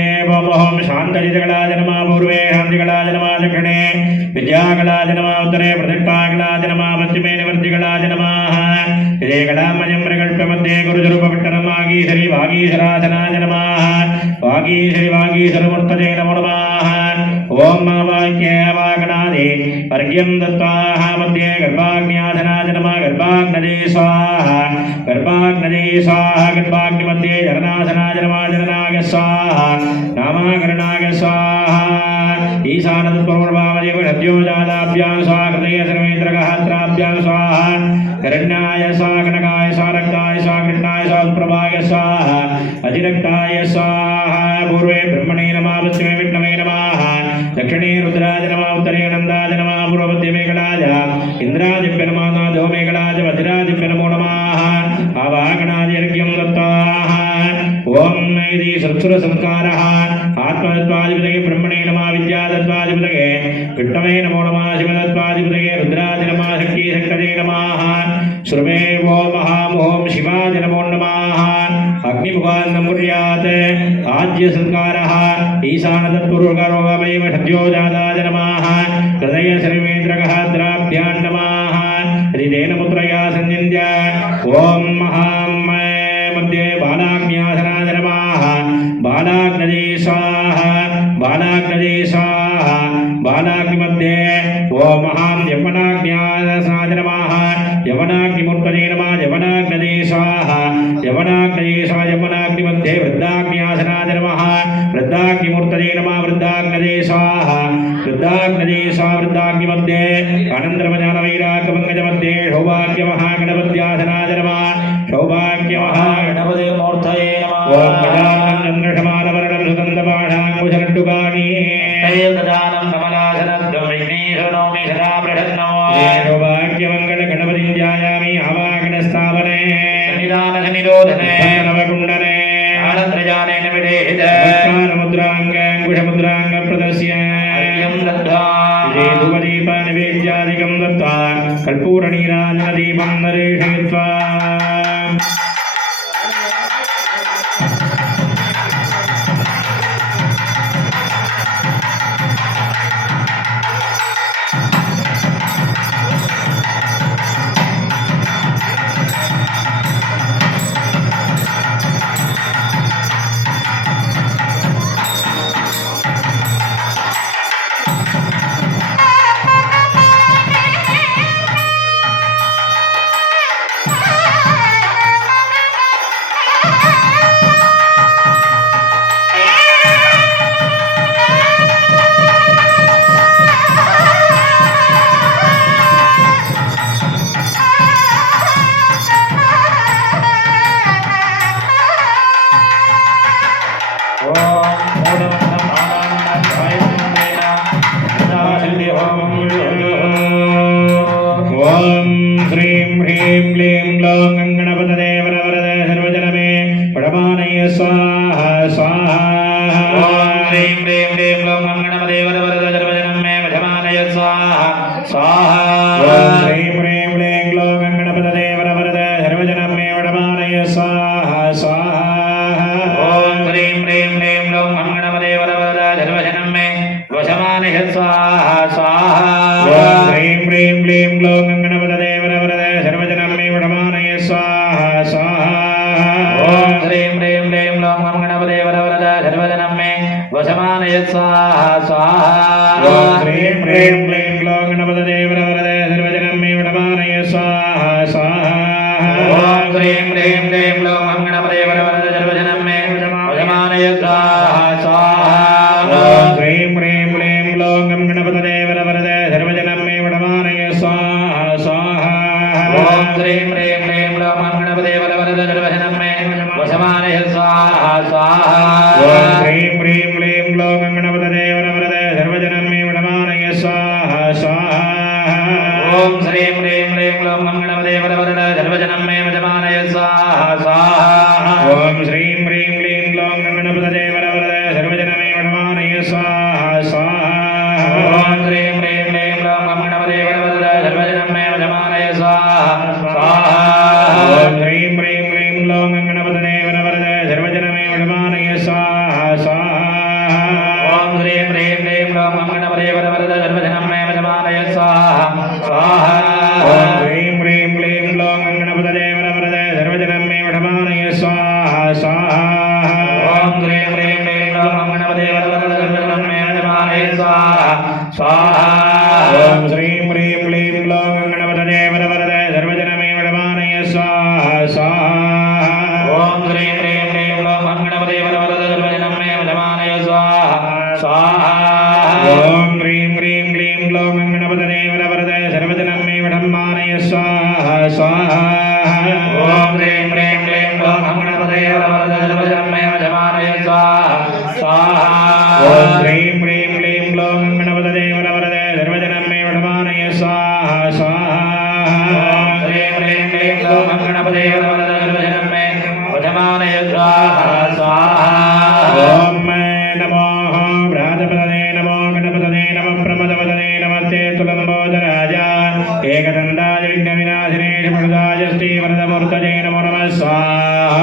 मध्ये ओम शांतजितकलाय नमः पूर्वे शांतिकलाय नमः दक्षिणे विद्याकलाय नमः उत्तरे प्रतिष्ठाकलाय नमः पश्चिमे निवर्तिकलाय नमः हृदयकलामयं प्रकल्पमध्ये गुरुजरूपविट्टलमागीश्वरी वागीश्वरासनाय नमः वागीश्वरी वागीश्वरमूर्तये नमो नमः ओम वाक्यवागणादि अर्घ्यं दत्त्वा मध्ये गर्भाग्न्यासनाय नमः गर्भाग्नदे स्वाहा गर्भाग्नदे स्वाहा गर्भाग्निमध्ये जरनासनाय नमः जरनाय स्वाहा नामकरणाय स्वाहा ईशानतत्पूर्वभावदेव सद्योजाताभ्यां स्वाहा हृदय सर्वेन्द्रगहात्राभ्यां स्वाहा करण्याय स्वाहा कनकाय स्वाहा रक्ताय स्वाहा कृष्णाय स्वाहा प्रभाय स्वाहा अधिरक्ताय स्वाहा पूर्वे ब्रह्मणे नमः पश्चिमे विष्णवे नमः दक्षिणे रुद्राय नमः उत्तरे नन्दाय नमः पूर्वमध्ये मेघलाय इन्द्रादिभ्यो नमः नादो मेघलाय वज्रादिभ्यो नमो नमः आवाहनादिर्घ्यं दत्त्वा ओम नैति संस्कारः आत्मतत्त्वाधिपतये ब्रह्मणे नमः विद्यातत्त्वाधिपतये विष्णवे नमो नमः शिवतत्त्वाधिपतये रुद्राय नमः शक्तिशक्तये नमः श्रुवे वो महामोहं शिवाय नमो नमः अग्निमुखान् नमोर्यात् आद्य संस्कारः ईशानतत्पूर्वकरोगमेव सद्योजाताय नमः हृदय सर्वेन्द्रगहात्राभ्यां नमः हृदेन पुत्रया संनिन्द्य ओम मध्ये बालाग्न्यासनाय नमः बालाग्नदे स्वाहा बालाग्नदे स्वाहा बालाग्निमध्ये ओम यवनाग्न्यासनाय नमः यवनाग्निमूर्तये नमः यवनाग्नदे स्वाहा यवनाग्नदे स्वाहा यवनाग्निमध्ये वृद्धाग्न्यासनाय नमः वृद्धाग्निमूर्तये नमः वृद्धाग्नदे स्वाहा वृद्धाग्नदे स्वाहा वृद्धाग्निमध्ये आनन्दमज्ञानवैराग्यमङ्गजमध्ये सौभाग्यमहागणपत्यासनाय नमः सौभाग्यमहागणपतिमूर्तये नमः ओम गजाननं चन्द्रशमानवर्णं सुगन्धपाशाङ्कुशलड्डुकानि तैर्गजानं कमलासनद्गं विघ्नेश्वरोमि सदा प्रसन्नो सौभाग्यमङ्गलगणपतिं ध्यायामि आवाहनस्थापने सन्निधानसन्निरोधने नवकुण्डने आनन्द्रजानेन विदेहित नमस्कारमुद्राङ्गङ्कुशमुद्राङ्गप्रदस्य अर्घ्यं दत्त्वा धूपदीपनिवेद्यादिकं दत्त्वा कर्पूरनीराजनदीपं दर्शयित्वा ओम श्रीं ह्रीं क्लीं ग्लौं गं गणपते वरवरद सर्वजनं मे मजमानय स्वाहा स्वाहा लोम गणपते वरवरद सर्वजनं मे वजमानय स्वाहा स्वाहा ह्रीं ह्रीं क्लीं ग्लौं गणपतये वरवरद सर्वजनं मे वजमानय स्वाहा स्वाहा ओम ह्रीं ह्रीं क्लीं ग्लौं गणपते वरवरद सर्वजनं मे वजमानय स्वाहा स्वाहा ओम श्रीं ह्रीं क्लीं ग्लौं गणपतये वरवरद सर्वजनं मे वजमानय स्वाहा स्वाहा ओम ह्रीं ह्रीं क्लीं ग्लौं गणपते वरवरद सर्वजनं मे वजमानय स्वाहा स्वाहा ओम ह्रीं ह्रीं क्लीं ग्लौं गणपतये वरवरद सर्वजनं मे वजमानय स्वाहा स्वाहा ओम ह्रीं ह्रीं क्लीं ग्लौं गणपते वरवरद सर्वजनं मे वजमानय स्वाहा स्वाहा ओम ह्रीं ह्रीं क्लीं ग्लौं गणपतये वरवरद सर्वजनं मे वजमानय स्वाहा स्वाहा ओम ह्रीं ह्रीं क्लीं ग्लौं गणपते वरवरद सर्वजनं मे वजमानय स्वाहा स्वाहा ओम नमो भ्रातपदये नमो गणपतये नमः प्रमदपदये नमस्ते तुलम्बोदराय एकदन्ताय विघ्नविनाशिने शमृदाय श्रीवरदमूर्तये नमो नमः स्वाहा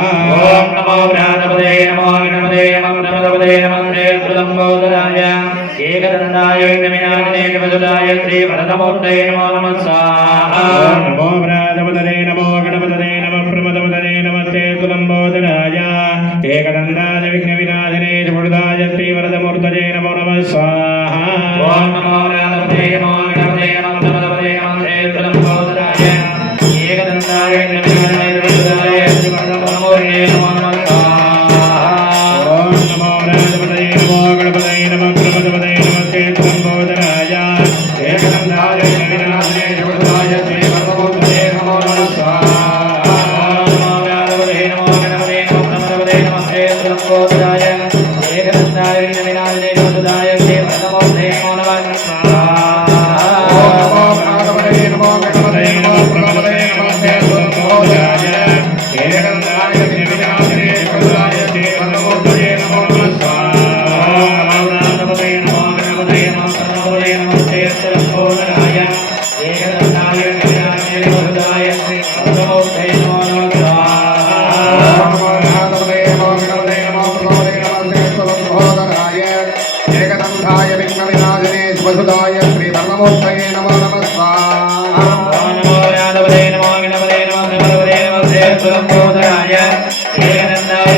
ओम नमो भ्रातपदये नमो गणपते नमः प्रमदपदये नमस्ते तुलम्बोदराय एकदन्ताय विघ्नविनाशिने शमृदाय श्रीवरदमूर्तये नमो नमः स्वाहा नमो भ्रातपदये नमो गणपतये नमः प्रमदपदये नमस्ते तुलम्बोदराय एकदन्ताय विघ्नविनाशिने शमृदाय श्रीवरदमूर्तये नमो नमः स्वाहा ओम नमो भ्रातपदये नमो गणपते नमः प्रमदपदये नमस्ते तुलम्बोदराय एकदन्ताय विघ्नविनाशिने शमृदाय श्रीवरदमूर्तये नमो नमः स्वाहा ओम नमो भ्रातपदये नमो गणपतये नमः प्रमदपदये नमस्ते तुलम्बोदराय एकदन्ताय विघ्नविनाशिने शमृदाय श्रीवरदमूर्तये नमो नमः स्वाहा नमो भ्रातपदये नमो गणपते नमः प्रमदपदये नमस्ते तुलम्बोदराय एकदन्ताय विघ्नविनाशिने शमृदाय श्रीवरदमूर्तये नमो नमः स्वाहा एकदन्ताय विघ्नविनाशिने शुभसुदाय श्रीधर्ममूर्तये नमो नमः स्वाहा नमो भ्रातपदये नमो गणपते नमः प्रमदपदये नमस्ते तुलम्बोदराय एकदन्ताय